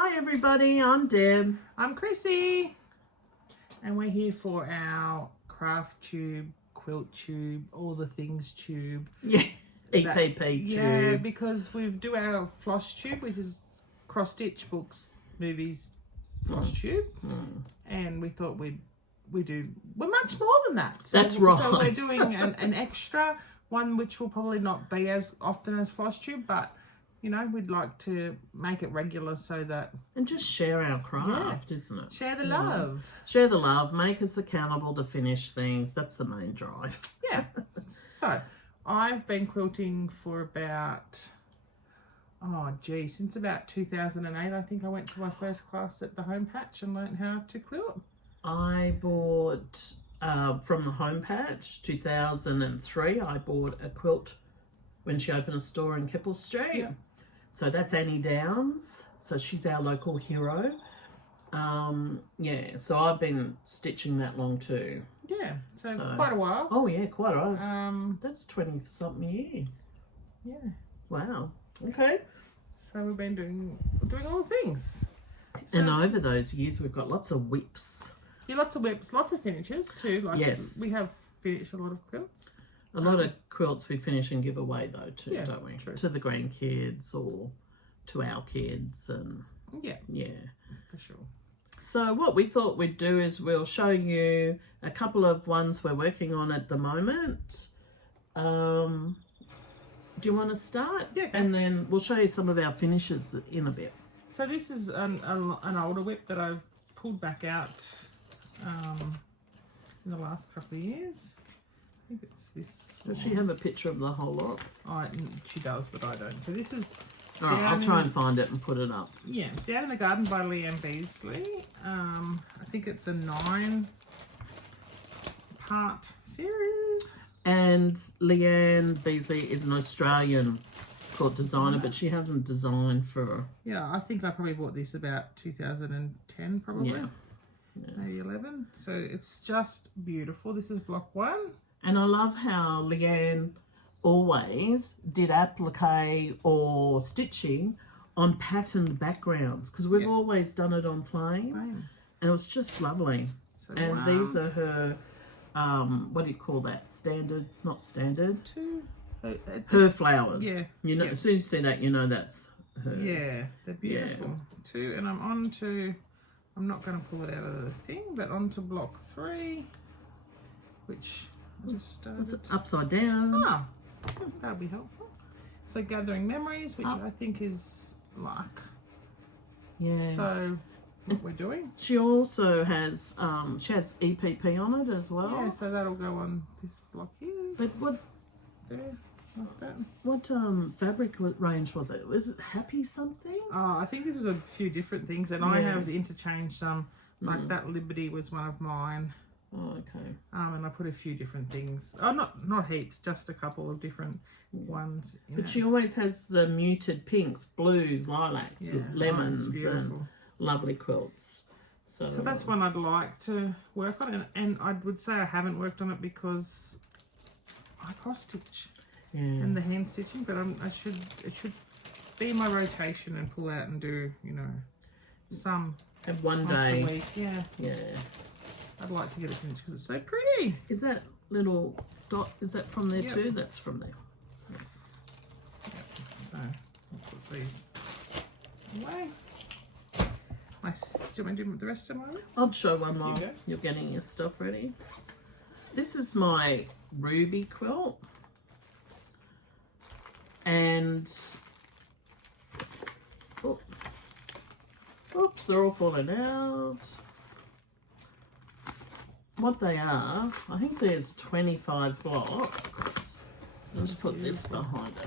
Hi everybody, I'm Deb. I'm Chrissy. And we're here for our craft tube, quilt tube, all the things tube. Yeah, EPP tube. Yeah, because we do our floss tube, which is cross stitch books, movies, floss tube. And we thought we're much more than that. So, That's right. So we're doing an extra one, which will probably not be as often as floss tube, but you know, we'd like to make it regular so that... And just share our craft, isn't it? Share the love. Share the love, make us accountable to finish things. That's the main drive. Yeah. So, I've been quilting for about, since about 2008. I think I went to my first class at the Home Patch and learnt how to quilt. I bought, from the Home Patch, 2003, I bought a quilt when she opened a store in Keppel Street. Yeah. So that's Anni Downs. So she's our local hero. Yeah, so I've been stitching that long too. Yeah, so quite a while. Oh yeah, quite a while. That's 20-something years. Yeah. Wow. Okay. So we've been doing all the things. So, and over those years, we've got lots of whips. Yeah, lots of whips, lots of finishes too. Like yes. We have finished a lot of quilts. A lot of quilts we finish and give away though too, yeah, don't we? True. To the grandkids or to our kids and yeah, for sure. So what we thought we'd do is we'll show you a couple of ones we're working on at the moment. Do you want to start? Yeah. Okay. And then we'll show you some of our finishes in a bit. So this is an older whip that I've pulled back out in the last couple of years. I think it's this. Does she have a picture of the whole lot? She does, but I don't. So this is... All right, I'll try and find it and put it up. Yeah, Down in the Garden by Leanne Beasley. I think it's a 9-part series. And Leanne Beasley is an Australian quilt designer, but she hasn't designed for... Yeah, I think I probably bought this about 2010 probably. Yeah. Maybe 11. So it's just beautiful. This is block 1. And I love how Leanne always did applique or stitching on patterned backgrounds, because we've always done it on plain. And it was just lovely. So, and these are her, what do you call that? Standard, not standard? Her flowers. Yeah. You know, as soon as you see that, you know that's hers. Yeah, they're beautiful too. And I'm on to, I'm not going to pull it out of the thing, but on to block 3, which I just started. Is it upside down? Oh, that'll be helpful. So Gathering Memories, which I think is like, so what we're doing. She also has, she has EPP on it as well. Yeah, so that'll go on this block here. But what? There, like that. What fabric range was it? Was it Happy something? Oh, I think this was a few different things, and I have interchanged some. Like that Liberty was one of mine. Oh, okay. And I put a few different things. Oh, not heaps, just a couple of different ones. But she always has the muted pinks, blues, lilacs, lemons, and lovely quilts. So that's one I'd like to work on, and I would say I haven't worked on it because I cross stitch and the hand stitching, but it should be my rotation and pull out and do some. Have one day. A week. Yeah. I'd like to get it finished because it's so pretty. Is that little dot, is that from there too? That's from there. So, I'll put these away. Do you want to do the rest of my list? I'll show one more. You're getting your stuff ready. This is my Ruby quilt. And, oops, they're all falling out. What they are, I think there's 25 blocks. I'll just put this behind it.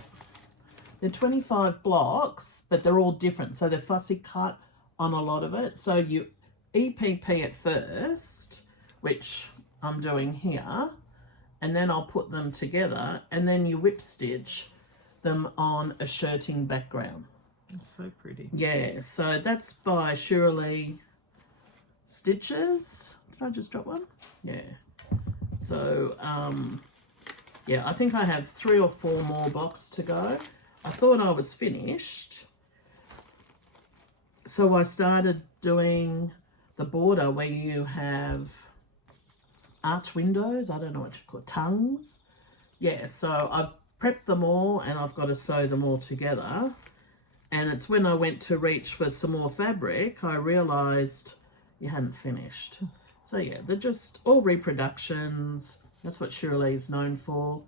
They're 25 blocks, but they're all different. So they're fussy cut on a lot of it. So you EPP it first, which I'm doing here, and then I'll put them together, and then you whip stitch them on a shirting background. It's so pretty. Yeah, so that's by Shiralee Stitches. Did I just drop one? Yeah. So, yeah, I think I have 3 or 4 more blocks to go. I thought I was finished. so I started doing the border where you have arch windows. I don't know what you call it, tongues. Yeah, so I've prepped them all and I've got to sew them all together. And it's when I went to reach for some more fabric, I realised you hadn't finished. So yeah, they're just all reproductions. That's what Shiralee's known for.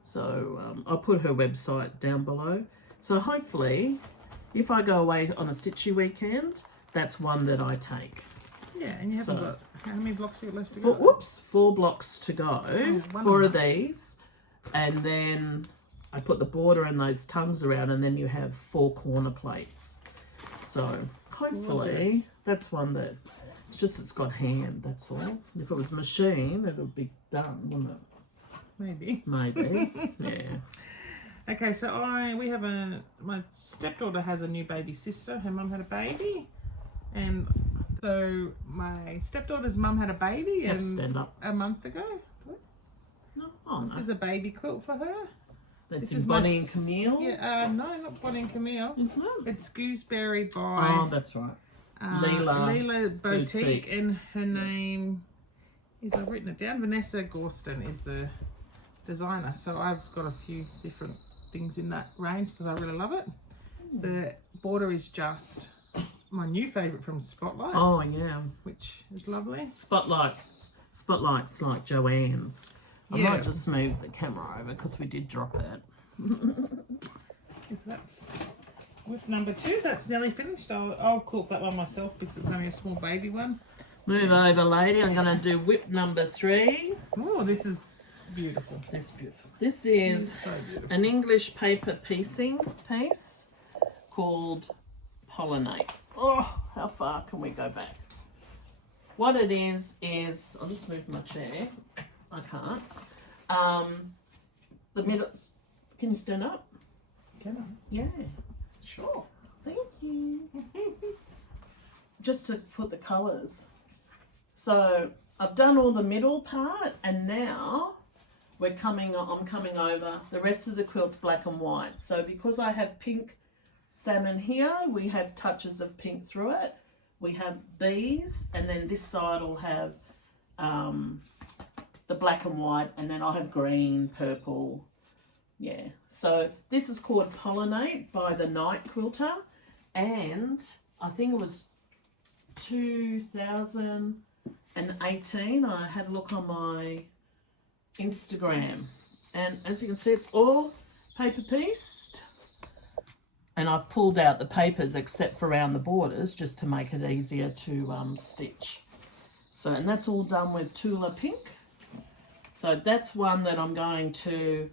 So I'll put her website down below. So hopefully, if I go away on a stitchy weekend, that's one that I take. Yeah, and you haven't So, got, how many blocks you got left to go? Whoops, 4 blocks to go. Oh, 4 of these. And then I put the border and those tongues around, and then you have 4 corner plates. So hopefully Gorgeous. that's one that, it's just it's got hand, that's all. If it was machine, it would be done, wouldn't it? Maybe. Maybe, yeah. Okay, so my stepdaughter has a new baby sister. Her mum had a baby, and so my stepdaughter's mum had a baby Have to stand up. a month ago. No, oh no. This is a baby quilt for her. That's This in is my Bonnie and Camille. Yeah, no, not Bonnie and Camille. Isn't it? It's Gooseberry by Oh, that's right. Leela's Boutique, and her name is, I've written it down, Vanessa Gorston is the designer. So I've got a few different things in that range because I really love it. The border is just my new favourite from Spotlight. Oh yeah. Which is lovely. Spotlights like Joanne's. I Yeah. might just move the camera over because we did drop it. So that's with number 2. That's nearly finished. I'll quilt that one myself because it's only a small baby one. Move over, lady. I'm going to do whip number 3. Oh, this is beautiful. That's beautiful. This It's is so beautiful. an English paper piecing piece called Pollinate. Oh, how far can we go back? What it is I'll just move my chair. I can't. The middle. Can you stand up? Can I? Yeah. Sure. Thank you. Just to put the colours. So I've done all the middle part, and now I'm coming over. The rest of the quilt's black and white. So because I have pink salmon here, we have touches of pink through it. We have these, and then this side will have the black and white, and then I'll have green, purple. Yeah, so this is called Pollinate by the Night Quilter, and I think it was 2018. I had a look on my Instagram, and as you can see, it's all paper pieced, and I've pulled out the papers except for around the borders just to make it easier to stitch. So, and that's all done with Tula Pink. So that's one that I'm going to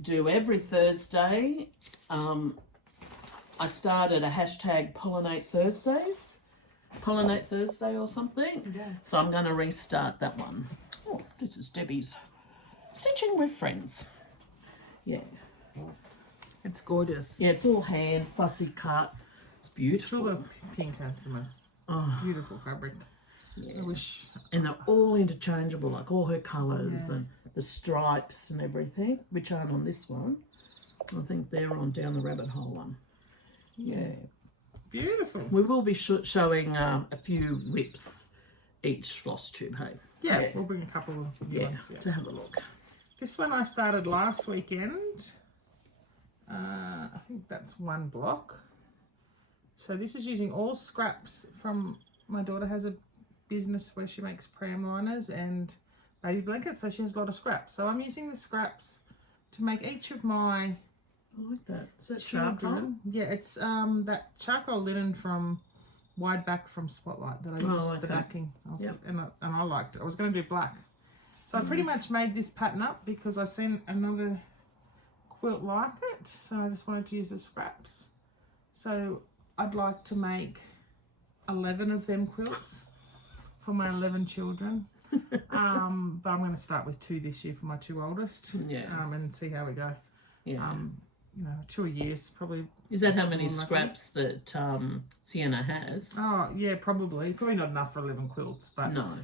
do every Thursday. I started a hashtag Pollinate Thursdays, Pollinate Thursday or something. Yeah. So I'm going to restart that one. Oh, this is Debbie's Stitching with Friends. Yeah. It's gorgeous. Yeah, it's all hand, fussy cut. It's beautiful. Tula Pink has the most beautiful fabric. Yeah. I wish. And they're all interchangeable, like all her colours and the stripes and everything, which aren't on this one. I think they're on Down the Rabbit Hole one. Yeah. Beautiful. We will be showing a few whips each floss tube, hey? Yeah, we'll bring a couple of new ones. Yeah. To have a look. This one I started last weekend. I think that's 1 block. So this is using all scraps from, my daughter has a business where she makes pram liners and baby blankets, so she has a lot of scraps. So I'm using the scraps to make each of my I like that. Is that charcoal? children. Yeah, it's that charcoal linen from Wide Back from Spotlight that I used the backing of. Yep. And I liked it. I was going to do black. So I pretty much made this pattern up because I seen another quilt like it, so I just wanted to use the scraps. So I'd like to make 11 of them quilts for my 11 children. But I'm going to start with 2 this year for my 2 oldest. Yeah. And see how we go. Yeah. You know, 2 years probably. Is that how many more likely. scraps that Sienna has? Oh yeah, probably not enough for 11 quilts, but No.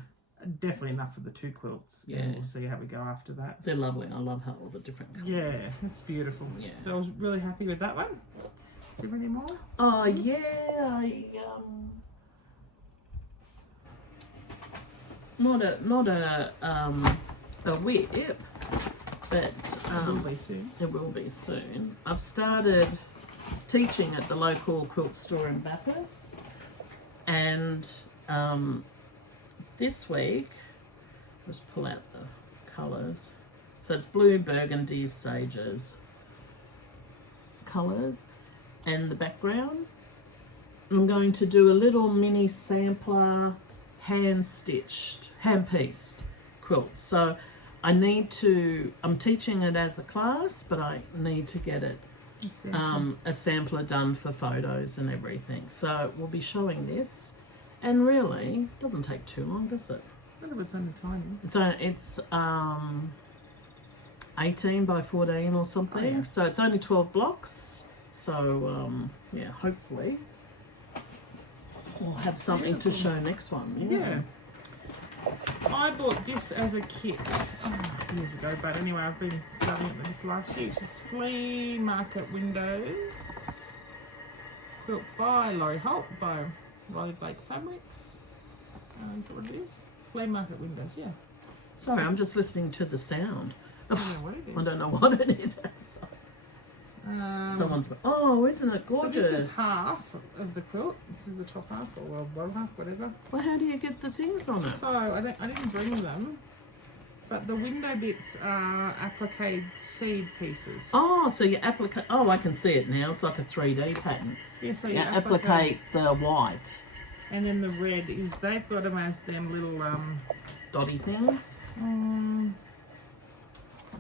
definitely enough for the 2 quilts. Yeah. And we'll see how we go after that. They're lovely. I love how all the different colours. Yeah, it's beautiful. Yeah. So I was really happy with that one. Do you have any more? Oh, yeah, not a whip, but It will be soon. it will be soon. I've started teaching at the local quilt store in Bathurst, and this week, just pull out the colours. So it's blue, burgundy, sages colours, and the background. I'm going to do a little mini sampler hand-stitched, hand-pieced quilt. So I'm teaching it as a class, but I need to get it a sampler done for photos and everything. So we'll be showing this, and really it doesn't take too long, does it? I don't know if it's only tiny. It's 18 by 14 or something. Oh, yeah. So it's only 12 blocks. So yeah, hopefully we'll have something to show next one. Yeah. I bought this as a kit years ago, but anyway, I've been selling it this last year. It's just Flea Market Windows. Built by Laurie Holt, by Riley Blake Fabrics. Is that what it is? Flea Market Windows, yeah. Sorry, I'm just listening to the sound. I don't know what it is. I don't know what it is outside. Someone's, oh, isn't it gorgeous? So this is half of the quilt. This is the top half, or well, bottom half, whatever. Well, how do you get the things on it? So I didn't bring them, but the window bits are applique seed pieces. Oh, so you applicate. Oh, I can see it now. It's like a 3D pattern. Yeah, so you applicate the white. And then the red is, they've got them as them little dotty things.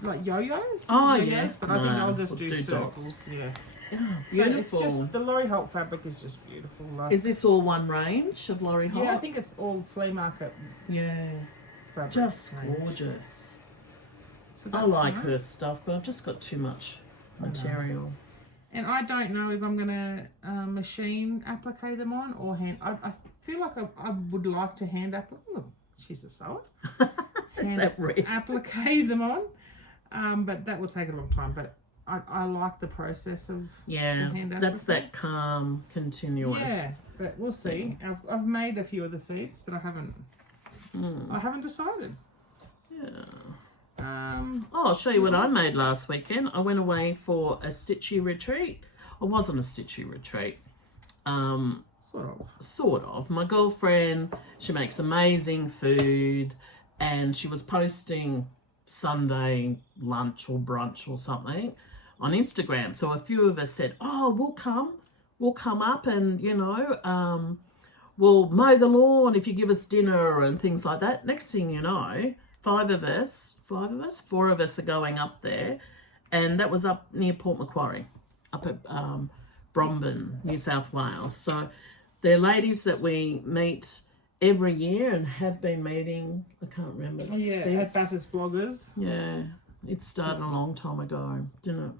Like yo-yos? Oh, yo-yos? yeah. But I think I'll just do circles. Dots. Yeah. Oh, beautiful. So it's just, the Laurie Holt fabric is just beautiful. Like, is this all one range of Laurie Holt? Yeah, I think it's all Flea Market. Yeah. Fabric Just range. gorgeous. So I like her stuff, but I've just got too much material. And I don't know if I'm going to machine applique them on or hand. I feel like I would like to hand applique. Oh, she's a sewer. Is that real? Applique them on. But that will take a long time. But I like the process of hand that's applique. that calm, continuous. Yeah, but we'll see. I've made a few of the seeds, but I haven't decided. Yeah. Oh, I'll show you what I made last weekend. I went away for a stitchy retreat. It wasn't a stitchy retreat. Sort of. My girlfriend, she makes amazing food, and she was posting Sunday lunch or brunch or something on Instagram. So a few of us said, oh, we'll come up and, we'll mow the lawn if you give us dinner and things like that. Next thing you know, four of us are going up there, and that was up near Port Macquarie, up at Bromben, New South Wales. So they're ladies that we meet every year and have been meeting, I can't remember. Oh, yeah, since. at Bathurst Bloggers. Yeah, it started a long time ago, didn't it?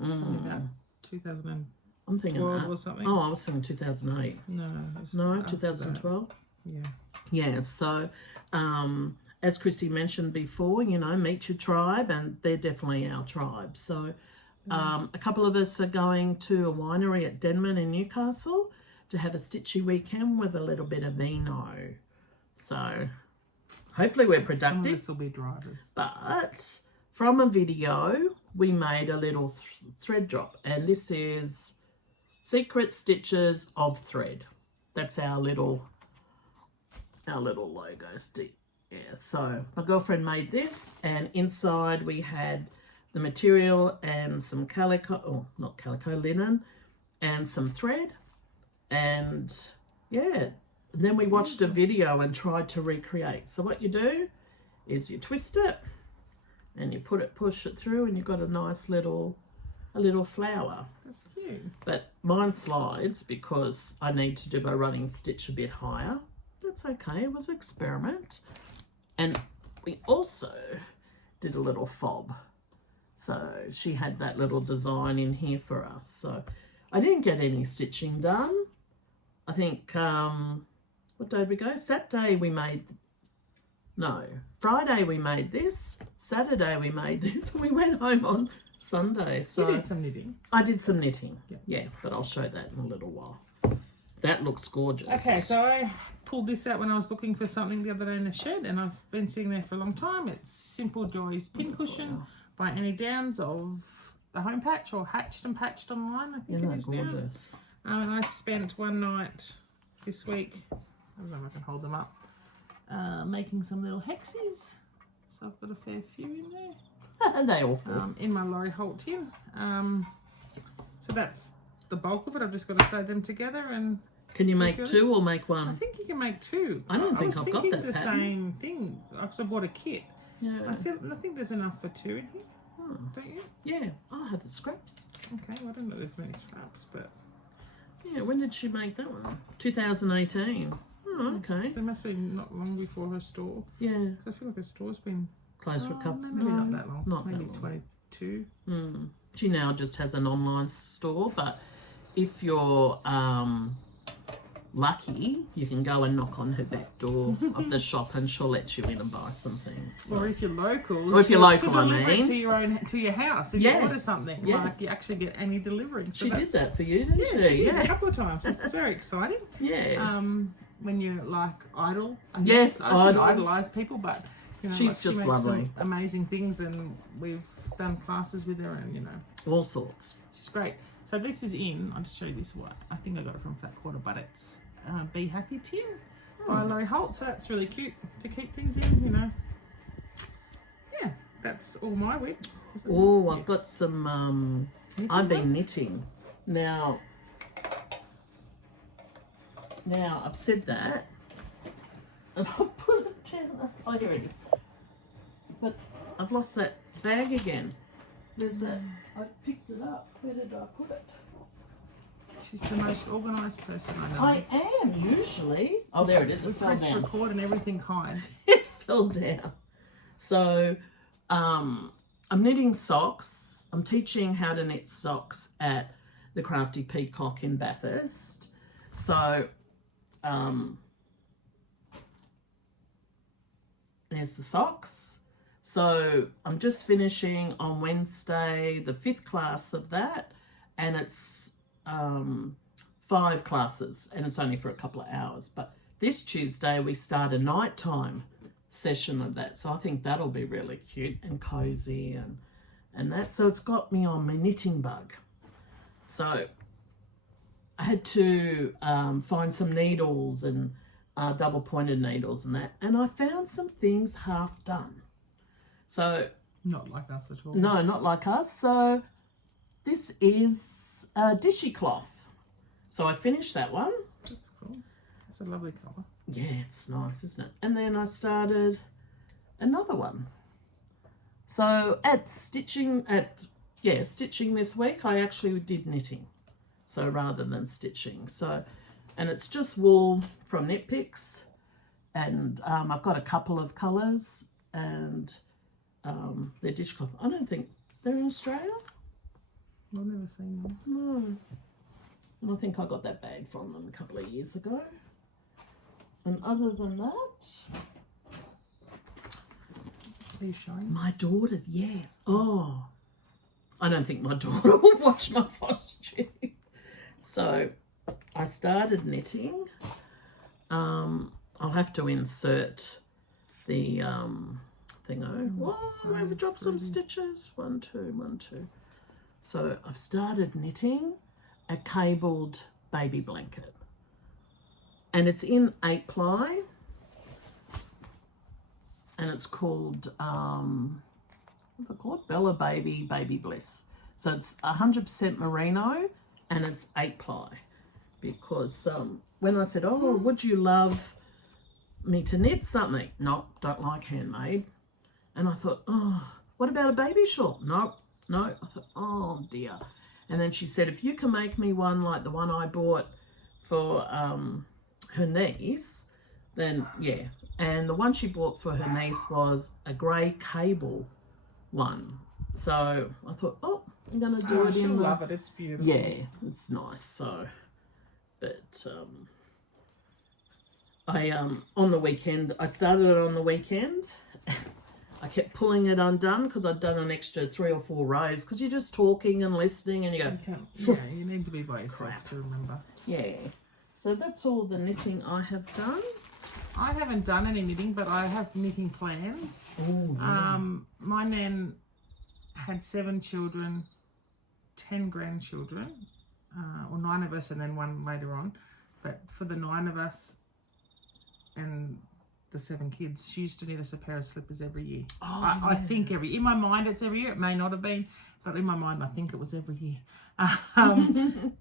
About 2012 I'm thinking that. or something. Oh, I was thinking 2008. No, 2012. Yeah. Yeah, so as Chrissy mentioned before, meet your tribe, and they're definitely our tribe. So a couple of us are going to a winery at Denman in Newcastle to have a stitchy weekend with a little bit of vino. So hopefully we're productive. This will be drivers. But from a video, we made a little thread drop, and this is Secret Stitches of Thread. That's our little logo stick. Yeah, so my girlfriend made this, and inside we had the material and some linen, and some thread, and yeah, then we watched a video and tried to recreate. So what you do is you twist it and you push it through, and you've got a nice little flower. That's cute. But mine slides because I need to do my running stitch a bit higher. That's okay, it was an experiment. And we also did a little fob. So she had that little design in here for us. So I didn't get any stitching done. I think, what day did we go? Friday we made this. Saturday we made this. We went home on Sunday. So You did some knitting. I did some knitting. Yep. Yeah, but I'll show that in a little while. That looks gorgeous. Okay, so I pulled this out when I was looking for something the other day in the shed, and I've been sitting there for a long time. It's Simple Joys Pincushion by Anni Downs of the Home Patch, or Hatched and Patched online, I think it is gorgeous. now. And I spent one night this week, I don't know if I can hold them up, making some little hexies. So I've got a fair few in there. They all fall. In my Lorry Holt tin. So that's the bulk of it. I've just got to sew them together. And can you make two or make one? I think you can make two. I don't think I've got that the pattern. same thing. I've bought a kit. Yeah. I think there's enough for two in here. Oh. Don't you? Yeah, I'll have the scraps. Okay, well, I don't know there's many scraps, but... Yeah, when did she make that one? 2018. Oh, okay. So it must be not long before her store. Yeah. 'Cause I feel like her store's been... Closed for a couple. Maybe not that long. Not maybe that long. 22. She now just has an online store, but if you're lucky, you can go and knock on her back door of the shop and she'll let you in and buy some things. So. Or if you're local, or if you're local, she'll I deliver mean, it to your house. If you order something, like you actually get Anni delivering. So she did that for you, didn't she? She did a couple of times. It's very exciting. Yeah. When you're like idle. Yes, I shouldn't idolize people, but you know, she's just she makes lovely. some amazing things, and we've done classes with her, and you know, all sorts. she's great. So this is in. I'll just show you this one. I think I got it from Fat Quarter, but it's Be Happy tin by Lorry Holt. So that's really cute to keep things in, you know. Yeah, that's all my whips. Oh, I've got some. I've been knitting now. Now I've said that, and I've put it down. Oh, here it is. But I've lost that bag again. There's that. I picked it up. Where did I put it? She's the most organised person I know. I am usually. Oh, there it is. We It fell press down. record and everything hides. It fell down. So, I'm knitting socks. I'm teaching how to knit socks at the Crafty Peacock in Bathurst. So, there's the socks. So I'm just finishing on Wednesday the 5th class of that, and it's 5 classes, and it's only for a couple of hours. But this Tuesday we start a nighttime session of that, so I think that'll be really cute and cozy and that. So it's got me on my knitting bug. So I had to find some needles and double pointed needles and that, and I found some things half done. So not like us at all. No, not like us. So this is a Dishie cloth. So I finished that one. That's cool. It's a lovely colour. Yeah, it's nice, isn't it? And then I started another one. So stitching this week, I actually did knitting. So rather than stitching. So, and it's just wool from Knit Picks, and I've got a couple of colours, and they're dishcloth. I don't think they're in Australia. I've never seen them. No. And I think I got that bag from them a couple of years ago. And other than that, Are you showing? my daughters, yes. Oh, I don't think my daughter will watch my costume. So I started knitting. I'll have to insert the thingo. Oh, I've dropped some stitches. 1, 2, 1, 2. So I've started knitting a cabled baby blanket. And it's in 8 ply. And it's called, what's it called? Bella Baby Bliss. So it's 100% merino and it's 8 ply. Because when I said, oh, would you love me to knit something? No, don't like handmade. And I thought, oh, what about a baby shawl? No. I thought, oh dear. And then she said, if you can make me one like the one I bought for her niece, then yeah. And the one she bought for her niece was a grey cable one. So I thought, oh, I'm going to do it in the... love it. It's beautiful. Yeah, it's nice. So, but I on the weekend, I started it on the weekend. I kept pulling it undone because I'd done an extra 3 or 4 rows because you're just talking and listening and you go, yeah, you need to be by yourself to remember. Yeah. So that's all the knitting I have done. I haven't done any knitting, but I have knitting plans. Oh, yeah. My nan had 7 children, 10 grandchildren, or 9 of us and then 1 later on. But for the 9 of us and the 7 kids, she used to knit us a pair of slippers every year. Oh, I think in my mind it's every year. It may not have been, but in my mind I think it was every year.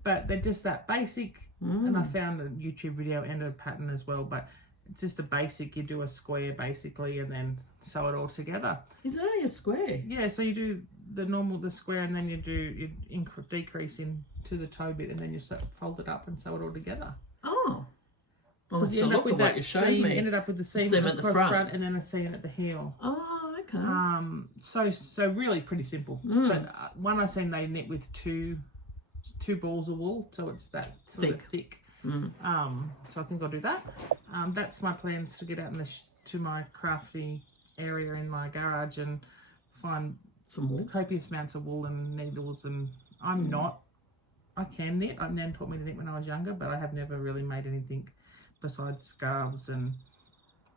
But they're just that basic. And I found a YouTube video and a pattern as well, but it's just a basic. You do a square basically and then sew it all together. Is it only a square? Yeah, so you do the square, and then you decrease into the toe bit, and then you fold it up and sew it all together. Oh. I'll have You to end up look with at what that you showed seam. me. You ended up with the seam Seam at across the front. and then a seam at the heel. Oh, okay. So really pretty simple. But one I seen they knit with two balls of wool, so it's that sort of thick. So I think I'll do that. That's my plans, to get out in to my crafty area in my garage and find some wool, copious amounts of wool and needles. And I can knit. Nan taught me to knit when I was younger, but I have never really made anything besides scarves and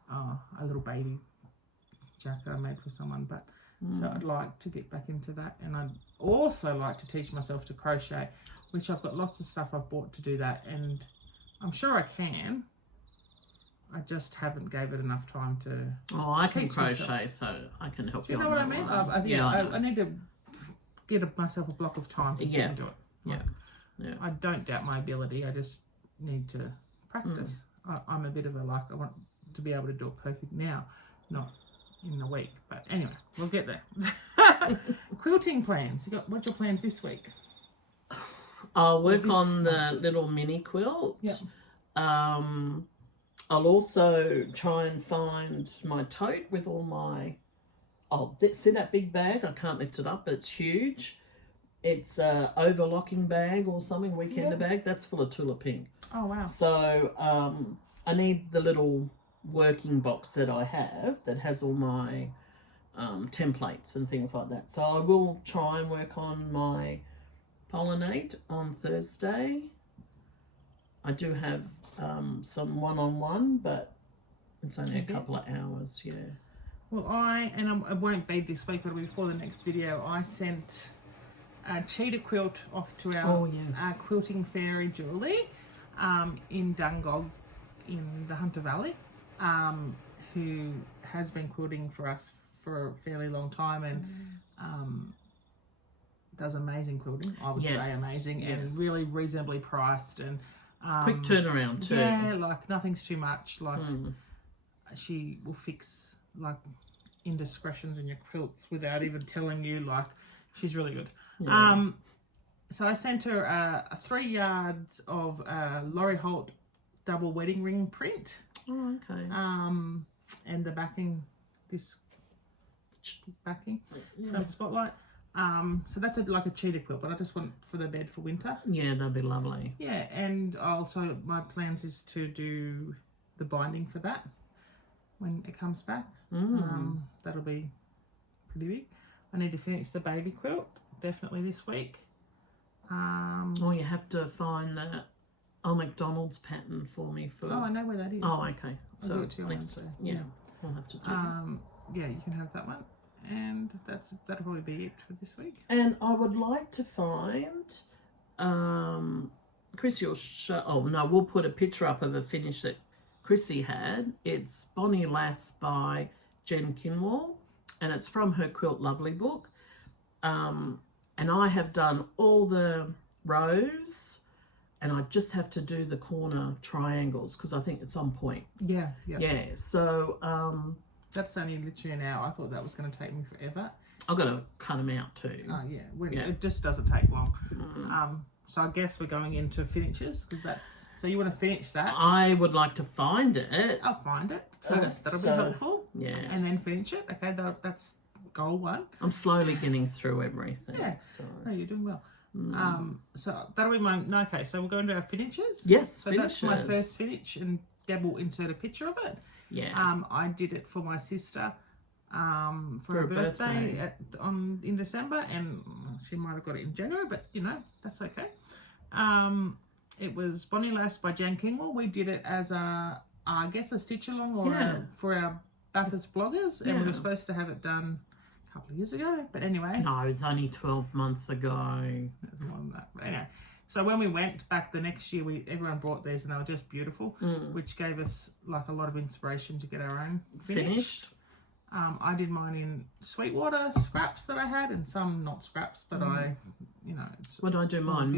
a little baby jacket I made for someone. But so I'd like to get back into that, and I'd also like to teach myself to crochet, which I've got lots of stuff I've bought to do that, and I'm sure I can. I just haven't gave it enough time to. Oh, I can crochet, myself. So I can help you. You know what I mean? I need to get myself a block of time to sit and do it. Yeah. I don't doubt my ability. I just need to practice. I'm a bit of a I want to be able to do it perfect now, not in a week. But anyway, we'll get there. Quilting plans. What's your plans this week? I'll work on the little mini quilt. Yep. I'll also try and find my tote with all my... see that big bag? I can't lift it up, but it's huge. It's a overlocking bag or something, weekender bag. That's full of tulip pink. Oh, wow. So I need the little working box that I have that has all my templates and things like that. So I will try and work on my Pollinate on Thursday. I do have some one-on-one, but it's only a couple of hours, Well, it won't be this week, but it'll be before the next video. I sent a cheetah quilt off to our quilting fairy Julie in Dungog in the Hunter Valley, who has been quilting for us for a fairly long time and does amazing quilting. I would say amazing and really reasonably priced and quick turnaround too. Yeah, like nothing's too much. Like she will fix like indiscretions in your quilts without even telling you. Like she's really good. Yeah. So I sent her 3 yards of Laurie Holt double wedding ring print. Oh, okay. And the backing, this backing from Spotlight. So that's like a cheetah quilt, but I just want for the bed for winter. Yeah, that'd be lovely. Yeah, and also my plans is to do the binding for that when it comes back. That'll be pretty big. I need to finish the baby quilt definitely this week. You have to find that McDonald's pattern for me for. Oh, I know where that is. Oh, okay. I'll do it to you next, yeah, I'll have to do that. Yeah, you can have that one. And that'll probably be it for this week. And I would like to find Chrissy will show. Oh no, we'll put a picture up of a finish that Chrissy had. It's Bonnie Lass by Jen Kingwell, and it's from her Quilt Lovely book. And I have done all the rows, and I just have to do the corner triangles because I think it's on point. Yeah. So that's only literally an hour. I thought that was going to take me forever. I've got to cut them out too. Oh yeah, it just doesn't take long. So I guess we're going into finishes because that's. So you want to finish that? I would like to find it. I'll find it first. That'll be helpful. Yeah. And then finish it. Okay, that's goal 1. I'm slowly getting through everything. Yeah. So. No, you're doing well. So that'll be my. Okay, so we're going to our finishes. Yes, so finishes. That's my first finish, and Deb will insert a picture of it. Yeah. I did it for my sister. for her birthday in December, and she might have got it in January, but you know, that's okay. It was Bonnie Lass by Jan Kingwell. We did it as I guess a stitch along or for our Bathurst bloggers, and we were supposed to have it done a couple of years ago, but anyway. No, it was only 12 months ago. It was more than that. But anyway, so when we went back the next year, everyone brought these and they were just beautiful, which gave us like a lot of inspiration to get our own finished. I did mine in Sweetwater scraps that I had, and some not scraps, but I, you know. What did I do mine?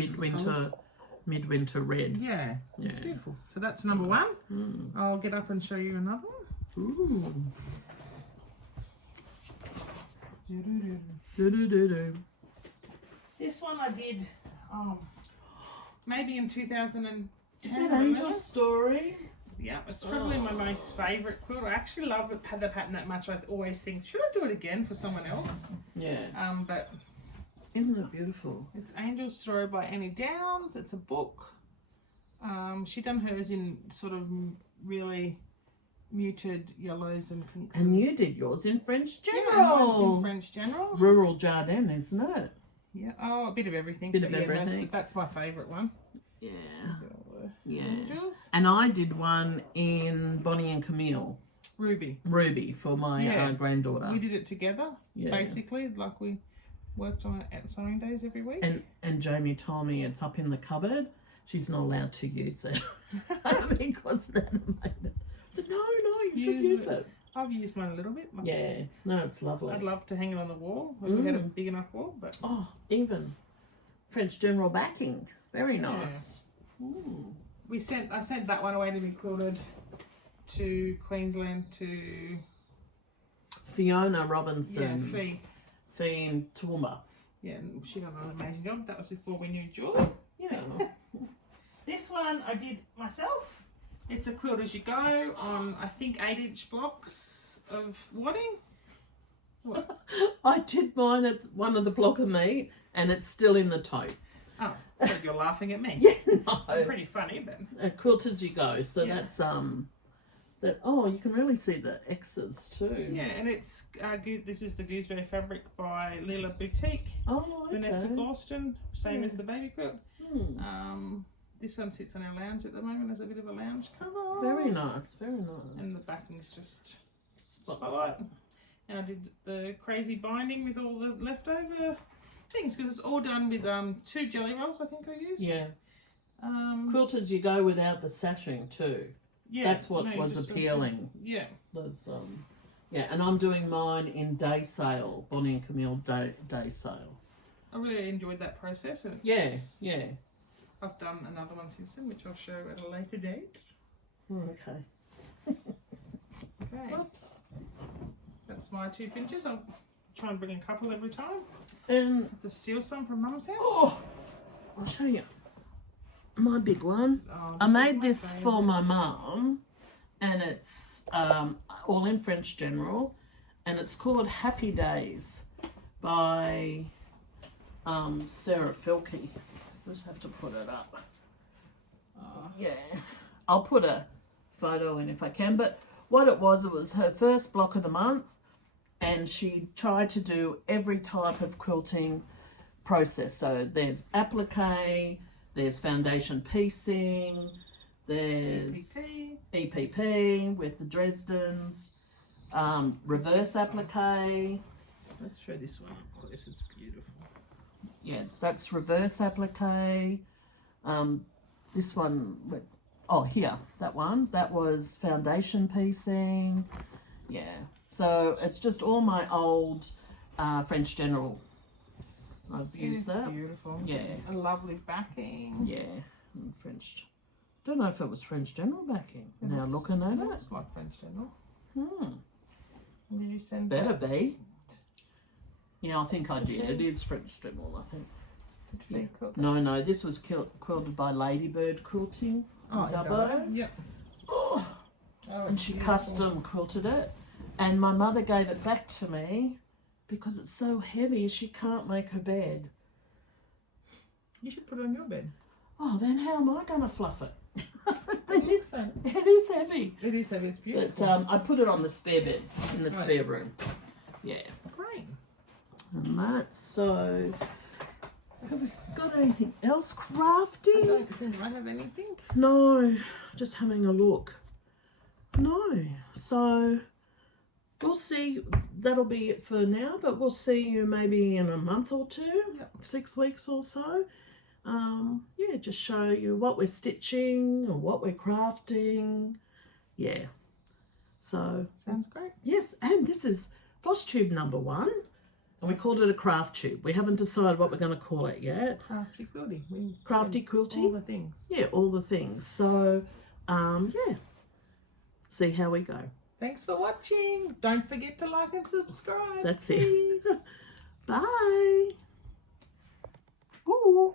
Midwinter red. Yeah, it's beautiful. So that's number one. I'll get up and show you another one. Ooh. This one I did maybe in 2010. Is that Angel Story? Yeah, it's probably my most favourite quilt. I actually love the pattern that much. I always think, should I do it again for someone else? Yeah. But isn't it beautiful? It's Angel Story by Anni Downs. It's a book. She done hers in sort of really muted yellows and pinks. And you did yours in French General. Yeah, mine's in French General. Rural Jardin, isn't it? Yeah. Oh, a bit of everything. Bit of everything. That's my favourite one. Yeah. Yeah. Angels. And I did one in Bonnie and Camille. Ruby for my granddaughter. We did it together, basically, like we worked on it at sewing days every week. And Jamie told me it's up in the cupboard. She's not allowed to use it because Nana made it. I said, no, you should use it. I've used mine a little bit. Yeah, no, it's lovely. I'd love to hang it on the wall if we had a big enough wall. But even French General backing, very nice. Yeah. I sent that one away to be quilted to Queensland to Fiona Robinson. Yeah, Flea. Flea in Toowoomba. Yeah, and she done an amazing job. That was before we knew Julie. Yeah. This one I did myself. It's a quilt as you go on, I think, 8-inch blocks of wadding. What? I did mine at one of the block of meat, and it's still in the tote. Oh, but you're laughing at me. Yeah, no. Pretty funny, but a quilt as you go. So that's that. Oh, you can really see the X's too. Yeah, and it's this is the gooseberry fabric by Lila Boutique. Oh, okay. Vanessa Gorston, same as the baby quilt. This one sits on our lounge at the moment as a bit of a lounge cover. Very nice, very nice. And the backing's just spotlight. And I did the crazy binding with all the leftover things because it's all done with 2 jelly rolls, I think I used. Yeah. Quilt as you go without the sashing too. Yeah. That's what was appealing. Yeah. Was yeah, and I'm doing mine in day sale, Bonnie and Camille day sale. I really enjoyed that process. And yeah. I've done another one since then, which I'll show at a later date. Oh, okay. Okay. Oops. That's my 2 pinches. I'll try and bring a couple every time. And to steal some from Mum's house. Oh, I'll show you my big one. Oh, I made this for my mum, and it's all in French General, and it's called Happy Days by Sarah Fielke. I just have to put it up. Yeah, I'll put a photo in if I can. But what it was her first block of the month, and she tried to do every type of quilting process. So there's applique, there's foundation piecing, there's EPP with the Dresdens, reverse applique. Let's show this one up close. It's beautiful. Yeah, that's reverse applique. This one, here, that one. That was foundation piecing. Yeah, so it's just all my old French General. I've used that. Beautiful. Yeah. A lovely backing. Yeah, and French. Don't know if it was French General backing. Now looking at it. Looks like French General. Did you send Better be. Yeah, I think I did. It is French General, I think. Yeah. No, this was quilted by Ladybird Quilting. Oh, Dubbo. Yep. Oh, and she custom quilted it. And my mother gave it back to me because it's so heavy she can't make her bed. You should put it on your bed. Oh, then how am I going to fluff it? It is heavy. It is heavy. It's beautiful. But I put it on the spare bed in the spare room. Yeah. Great. And that's so. Have we got anything else I crafty? don't think I have anything. No, just having a look. No, so we'll see. That'll be it for now, but we'll see you maybe in a month or two, 6 weeks or so. Yeah, just show you what we're stitching or what we're crafting. Yeah, so Sounds great. yes, and this is floss tube number 1, and we called it a craft tube. We haven't decided what we're going to call it yet. Crafty quilting. Crafty quilting. All the things. Yeah, all the things. So yeah, see how we go. Thanks for watching. Don't forget to like and subscribe. That's please. it. Bye. Ooh.